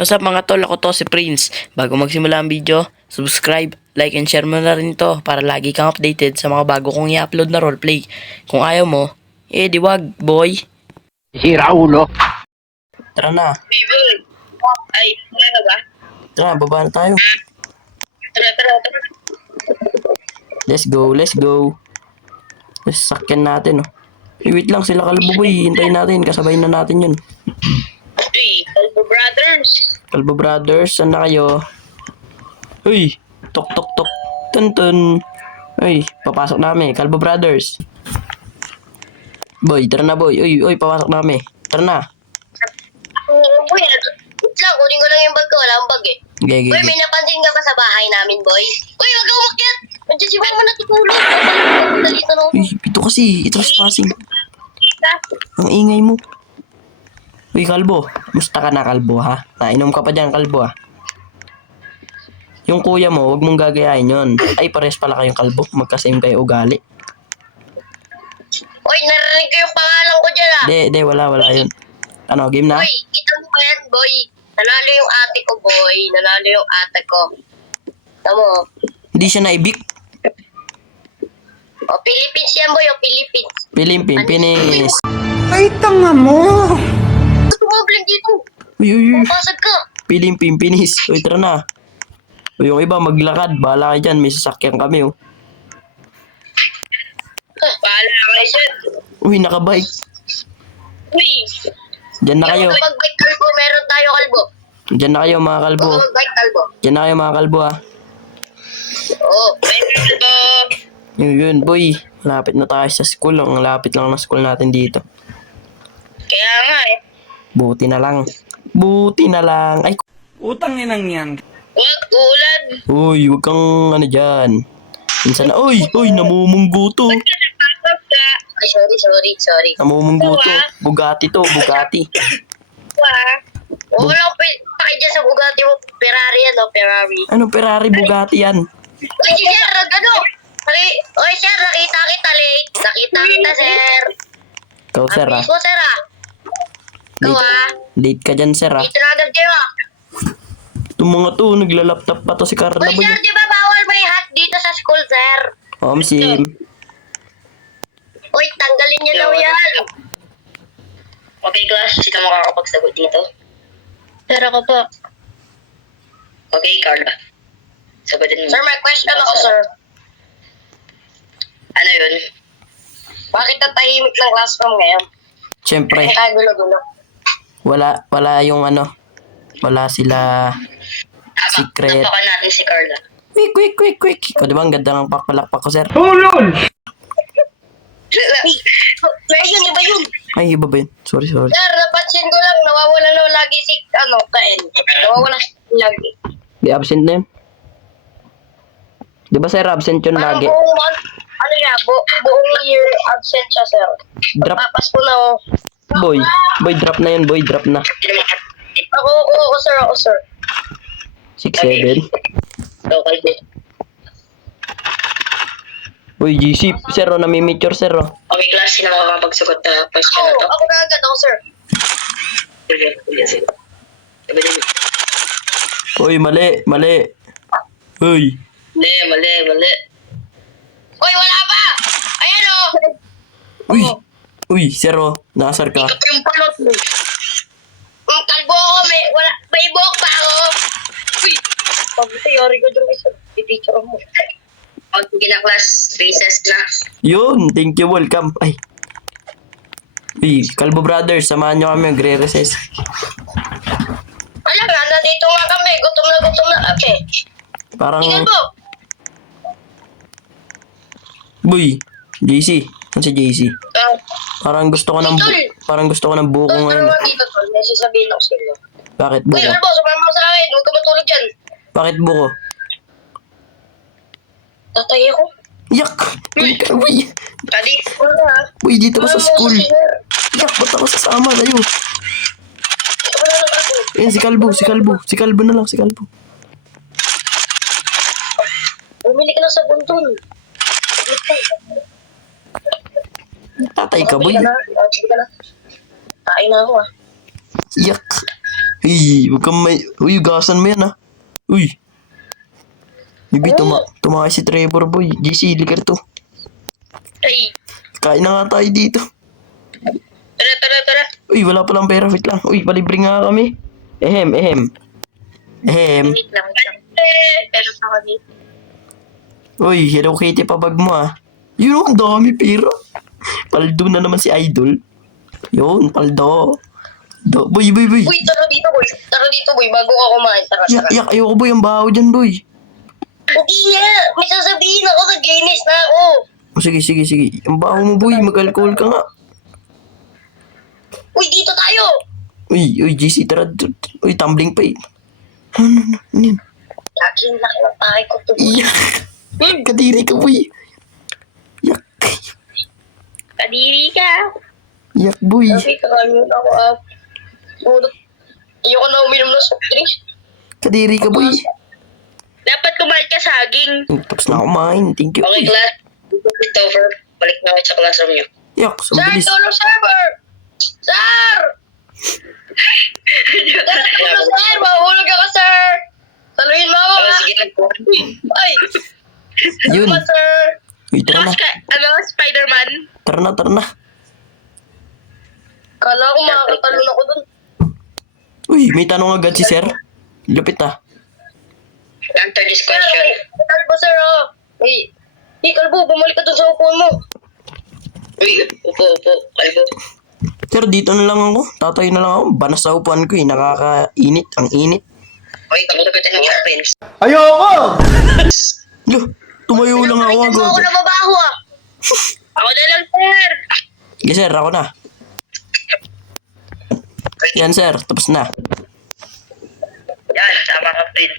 What's up mga tol, ako to si Prince. Bago magsimula ang video, subscribe, like, and share mo na rin ito para lagi kang updated sa mga bago kong i-upload na roleplay. Kung ayaw mo, di wag, boy. Sira ulo. Tara na. Ay, ano ba? Tara, baba na tayo. Tara. Let's go. Sakyan natin, oh. Wait lang, sila kalbo boy. Hintayin natin, kasabay na natin yun. Uy, Kalbo Brothers. Kalbo Brothers, saan na kayo? Uy, tok. Tun. Uy, papasok namin. Kalbo Brothers. Boy, tara na boy. Uy, papasok namin. Tara na. Boy, wait lang, kunin ko lang yung bag ko. Wala akong bag eh. Gege. Boy, may napansin ka ba sa bahay namin, boy? Boy, wag kang umakyat! Andiyan si Mama natutulog. Dito na. Uy, ito kasi, trespassing. Ang ingay mo. Uy, kalbo. Musta ka na, kalbo, ha? Nainom ka pa dyan, kalbo, ha? Yung kuya mo, wag mong gagayahin yun. Ay, pares pala kayong kalbo. Magkasame kayo ugali. Boy, narinig ko yung pangalan ko dyan ah. De, wala yun. Ano, game na? Boy, kita mo ba yan, boy? Nanalo yung ate ko, boy. Nanalo yung ate ko. Tamo. Hindi siya naibik. O, Philippines yan, boy. O, Philippines. Pinis. Ay, tanga mo. Tumabling dito. Uy. Pasag ka. Pinis. Uy, tara na. Uy, yung iba, maglakad. Bahala kayo dyan. May sasakyan kami, oh. Bahala ka dyan. Uy, nakabike. Uy. Dyan na kayo. Kapag bike kalbo, meron tayo kalbo. Dyan na kayo, mga kalbo. Kapag bike kalbo. Dyan na kayo, mga kalbo, ha. Oo, may kalbo. Yun, boy. Malapit na tayo sa school. Ang lapit lang ng school natin dito. Kaya nga eh. Buti na lang. Ay, Utang inang yan. Wag ulan. uy, wag kang ano dyan. Minsan na, uy, namumunggo to. Napapag ka. Ay, sorry. Namumunggo to. Bugatti. Wala ko pakay dyan sa Bugatti mo. Ferrari yan, no? Ferrari. Ano, Ferrari, Bugatti yan. Uy, si sir, ano? Uy, sir, nakita kita late. Nakita kita, sir. Ikaw, sir, ha? Abis mo, sir, ah. Ikaw, ah. Late ka dyan, sir, ha? Dito na agad kayo, ah. Itong mga to, naglalaptop pa to si Carla, Uy, boy. sir, di ba bawal may hat dito sa school, sir? Sim. Uy, tanggalin niyo daw yan. Okay, class. Sino makakapagsagot dito? Sir, ako po. Okay, Carla. Sagutin mo. Sir, may question ako, sir. Ano yun? Bakit natahimik ng classroom ngayon? Siyempre, Ang kagulo-gulo. wala yung ano. Wala sila secret. Tapakan natin si Carla. Quick. O, diba, ang ganda ng pakpalakpak ko, sir. Tulol! Yun, iba yun. Ay, iba ba yun? Sorry. Sir, napansin ko lang, nawawala na lagi si, Kain. Nawawala lagi. Di absent na yun. Di ba, sir, absent yun Parang lagi? buong month, buong year absent siya, sir. Drop. Papas ko na, oh. Boy, drop na yun, boy. Drop na. Ako, sir. 6-7. Local bit. Uy, GC, sir, oh, nami-mature, sir, oh. Okay, class, sino makakapagsagot na question na to? Ako na agad ako, sir. Sige. Uy, mali. Uy. Mali. Uy, wala pa! Ayan, oh! Uy, sir, oh. Nakasar ka. Ikaw yung palot mo. Kalbo ako, may buhok pa ako. Uy! Pag-theory ko dun, isa. I-teacher mo. Sige na, class. Recess na. Yun, thank you, welcome. Ay. Uy, Kalbo Brothers, samahan nyo kami, magre-recess. Alam nga, nandito nga kami. Gutom na. Okay. Parang, Tingnan mo. boy, JC. Ano si JC? Parang gusto ko ng buko Tol, ngayon. naman dito, tol. May sasabihin ako sa iyo. Bakit Uy, buko? ano ba? Sumama mo sa akin. Huwag ka matulog dyan. Bakit buko? Tatay ako. Yak! Uy, Kadi ko na. uy, dito ka sa school. Sir. Yak, ba't ako sasama kayo? Wala na ako. Ayun, si Kalbo na lang, si Kalbo. Bumili ka na sa bundon. Tatay ka, boy. Sige ka na. Kain na ako, ah. Yak. Huwag kang may... Uy, gasan mo yan, ha? Uy. Bibi, tumakay si Trevor, boy. JC, ligar to. Ay, Kain na nga tayo dito. tara. Uy, wala palang pera. Wait lang. Uy, palibre nga kami. Ehem. Wait lang. Pero sa kami. Uy, Hello Kitty pa bag mo, ah. Yun, ang dami pera. Paldo na naman si Idol. Yun, paldo. Boy. Uy, tara dito, boy. Bago ka kumain. Tara. Yak, ayoko, boy. Ang baho dyan, boy. Hindi nga. May sasabihin ako. Nag-inis na ako. Oh, sige. Ang baho mo, boy. Mag-alcohol ka nga. Uy, dito tayo. Uy, JC, tara. Uy, tumbling pa, eh. Ano yan? Lagi laki ng tahay ko to. Yak. Kadiri ka, boy. Yak. Kadiri ka. Yak, boy. Sabi ka kanyo na ako. Sunod. Ayoko na uminom ng soft drinks. Kadiri ka, boy. Dapat kumain ka saging. Tapos na kumain. Thank you. Okay, class. It's over. Balik na ako sa classroom niyo. Yak, Sir, sumbilis. tulong server! Sir! Tulong sir! Mahulog ako, sir! Saluhin mo ako, ha? Sige, ay! Yun. Ano, sir? Uy, tara na. Ano, Spider-Man? Tara na. Kala ko makakatalon ako dun. Uy, may tanong agad si sir. Lupit, ah. Answer this question. Kalbo, sir, oh. Uy, Kalbo, bumalik ka dun sa upuan mo. Uy, upo, Kalbo. Sir, dito na lang ako. Tatay na lang ako. Banas sa upuan ko, eh. Nakakainit. Ang init. Uy, kamusapitan mo yung pens. Ayoko! Lo, tumayo lang ako agad. Ako na babaho, ah. Ako na lang, sir. Sige, sir. Ako na. Yan, sir. Tapos na. Yan, tama ka, pin.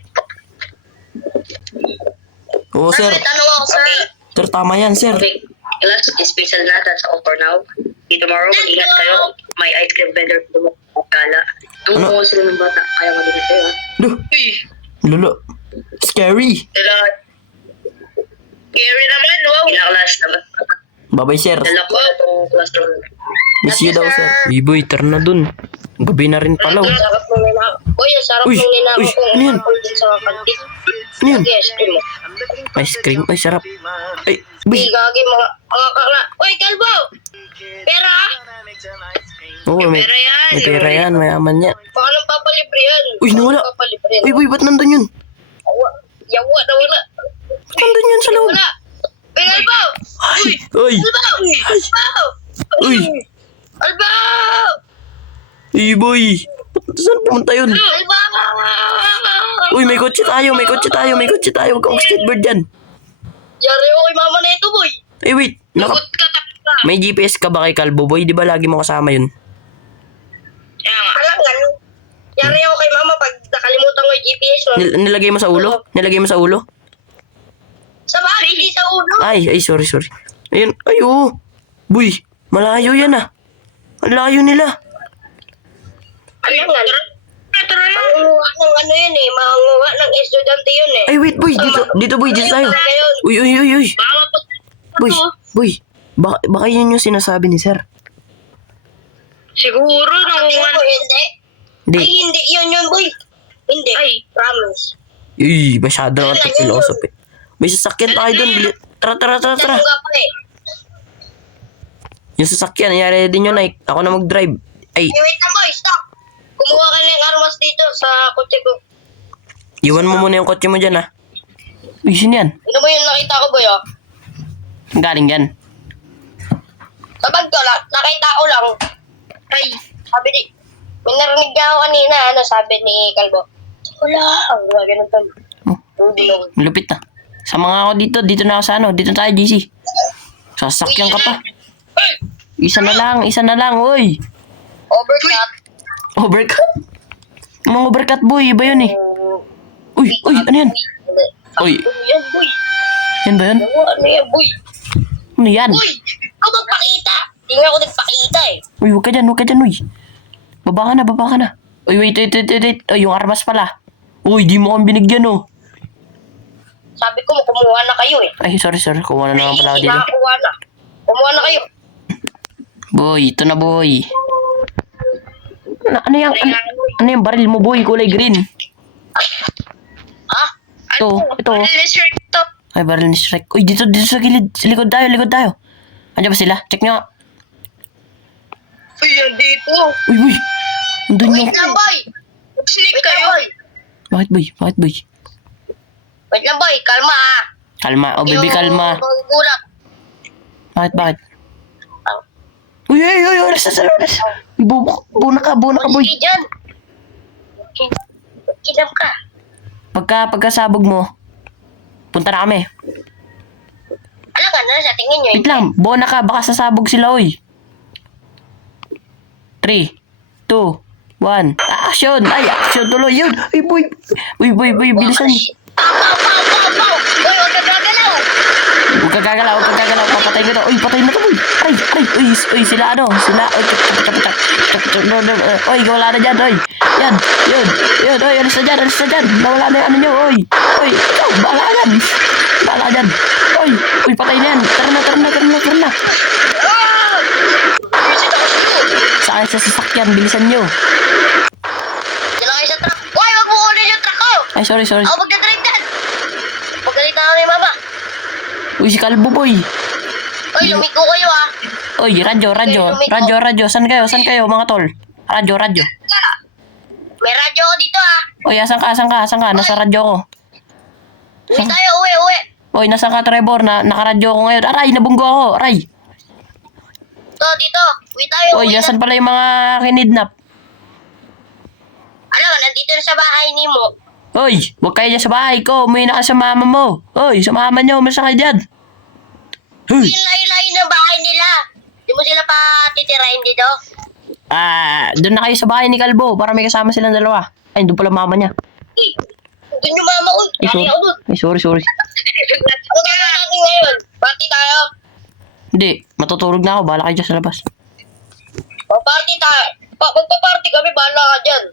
Oo, sir. May tanong ako, sir. Sir, tama yan, sir. Okay, class, special na. That's all for now. See you tomorrow. Mag-ingat kayo. May ice cream vendor po magkala. Ang Ano? mga sila ng bata. Kaya mag-ingat kayo, ha? Lo, Uy! lolo. Scary. Dala. Scary naman, wow. Kinaklas naman. Bye-bye, sir. Dala ko itong classroom. Miss you daw, sir. Uy, boy. Tara na dun. Gabi na rin pala. Ang sarap ng ninako. Uy, ang sarap Uy, ng ninako uy, kung ano yan? umapol din sa kantin. Ano yan? Lagi ice cream mo. Ice cream. Ay, sarap. Ay, boy. Uy, gagi mga kakla. Uy, Kalbo! Pera! Oo, may Pera yan. may pera yan. Mayaman yan. Baka nang papalibre yan. Uy, nawala. Baka papalibre yan. Uy, boy. Ba't nandun yun? Yawa, nawala. Nandun yun sa loob. Wala. Uy, Kalbo! Uy! Uy. Kalbo! Kalbo! Uy. Kalbo! Uy, boy. Saan pumunta yun? Kalbo! Uy, may kotse tayo. Huwag kang skateboard dyan. Yari ako kay mama na ito, boy. Ay, wait. Lagot ka, tapos May GPS ka ba kay Kalbo, boy? Di ba lagi mo kasama yun? Kaya nga. Alangan. Yari ako kay mama pag nakalimutan ko yung GPS mo. Nilagay mo sa ulo? Sa bahay, hindi sa ulo. Ay, sorry. Ayun, ay, oo. Boy, malayo yan, ah. Ang layo nila. Alangan. Mangunguha ng ano yun eh. Mangunguha ng estudyante yun eh. Ay, wait, boy. Dito, boy. Dito tayo. Uy. Baka mapag... Boy. Baka yun yung sinasabi ni sir. Siguro nangunguha. Hindi. Hindi. Ay, hindi. Yun, boy. Hindi. Ay, promise. Uy, masyado naman ito philosophy. May sasakyan tayo dun. Tara. Tanong ka pa eh. Yung sasakyan, nangyari din yun, Nike. Ako na mag-drive. Ay, Wait na boy, stop. Kumuha ka ng armas dito sa kotse ko. iwan mo muna yung kotse mo dyan, ah. Uy, sino yan? Ano ba yung nakita ko, boy, oh? Ang galing dyan. Sa bag ko lang, nakita ko lang. Ay, sabi ni... May narinig niya ako kanina, ano sabi ni Kalbo. Wala, ang wala ganun tol. Oh, Hindi lang. lupit, ah. Sama nga ako dito. Dito na ako sa ano. Dito tayo, GC. Sasakyan ka pa. Isa na lang, uy. Overcut. Overcut? Mga overcut, boy. Iba yun, eh. Uy, ano yan? Uy. Ano yan, boy? Yan ba yun? Ano yan, boy? Ano yan? Uy! Ikaw magpakita! Hindi nga ako nagpakita eh. Uy, huwag ka dyan, uy. Baba ka na. Uy, wait. Uy, yung armas pala. Uy, di mo kang binigyan, oh. Sabi ko, kumuha na kayo eh. Ay, sorry. Kuha na naman pala ako dito. Nakakuha na. Kumuha na kayo. Boy, ito na, boy. Ano yung, ano yung baril mo, boy? Kulay green. Ha? Ito. Shirt to. Ay, baril ni Shrek. Uy, dito sa gilid. Sa likod tayo, likod tayo. Andiyan ba sila? Check nyo nga. Uy, yan dito. Uy. Andun yung... Wait lang, boy. Mag-sleep kayo. Bakit, boy? Bakit, boy? Wait lang, boy. Kalma, ha. Kalma. Oh, baby, kalma. Magugulat. Bakit? Uy, alas. Buna ka, boy. Sige dyan. Kinam ka. Pagkasabog mo, punta na kami. Ano ka na sa tingin nyo? Wait lang, bona ka, baka sasabog sila, oy. 3, 2, 1, action! Ay, action tuloy yun! Ay, boy, bilisan niyo. Pow! Boy, huwag ka gagalaw. Huwag ka gagalaw, papatay ko na. Uy, patay na to, boy. Uy, sila, Uy, wala na dyan, oy. Yan, yun, oy, alis na dyan. Nawala na yung ano nyo, oy. Oy, ikaw, bahala dyan. Uy, patay na yan. Tara na. Visit ako sa Sakay sa sasakyan, bilisan nyo. Diyan kayo sa truck. Uy, wag mo kunin yung truck ko. Ay, sorry. Ako magdadrive dyan. Pagalitan ako ni mama. Uy, si Kalbo, boy. Uy, lumigo kayo, ha. Uy, radyo. San kayo, mga tol? Radyo. May radyo ko dito, ha. Uy, asan ka? Nasa radyo ko. Uwi tayo, uwi. Uy, nasan ka, Trevor? Nakaradyo ko ngayon. Aray, nabunggo ako. Aray. Dito. Uwi tayo, Uy, uwi na. asan pala yung mga kinidnap? Alam nga, nandito na sa bahay ni mo. Uy, huwag kayo dyan sa bahay ko. Umuwi na ka sa mama mo. Uy, sa mama nyo, umasa kayo dyan. Uy. Yung layo-layo ng bahay nila. Di mo sila pa titirahin dito? Doon na kayo sa bahay ni Kalbo para may kasama silang dalawa. Ay, doon pala mama niya. Eh, doon yung mama ko. Lagi ako doon. Ay, sorry. Ano gano'n natin ngayon? Party tayo. Hindi, matutulog na ako. Bahala kayo dyan sa labas. O, party tayo. Magpa-party kami, bahala ka dyan.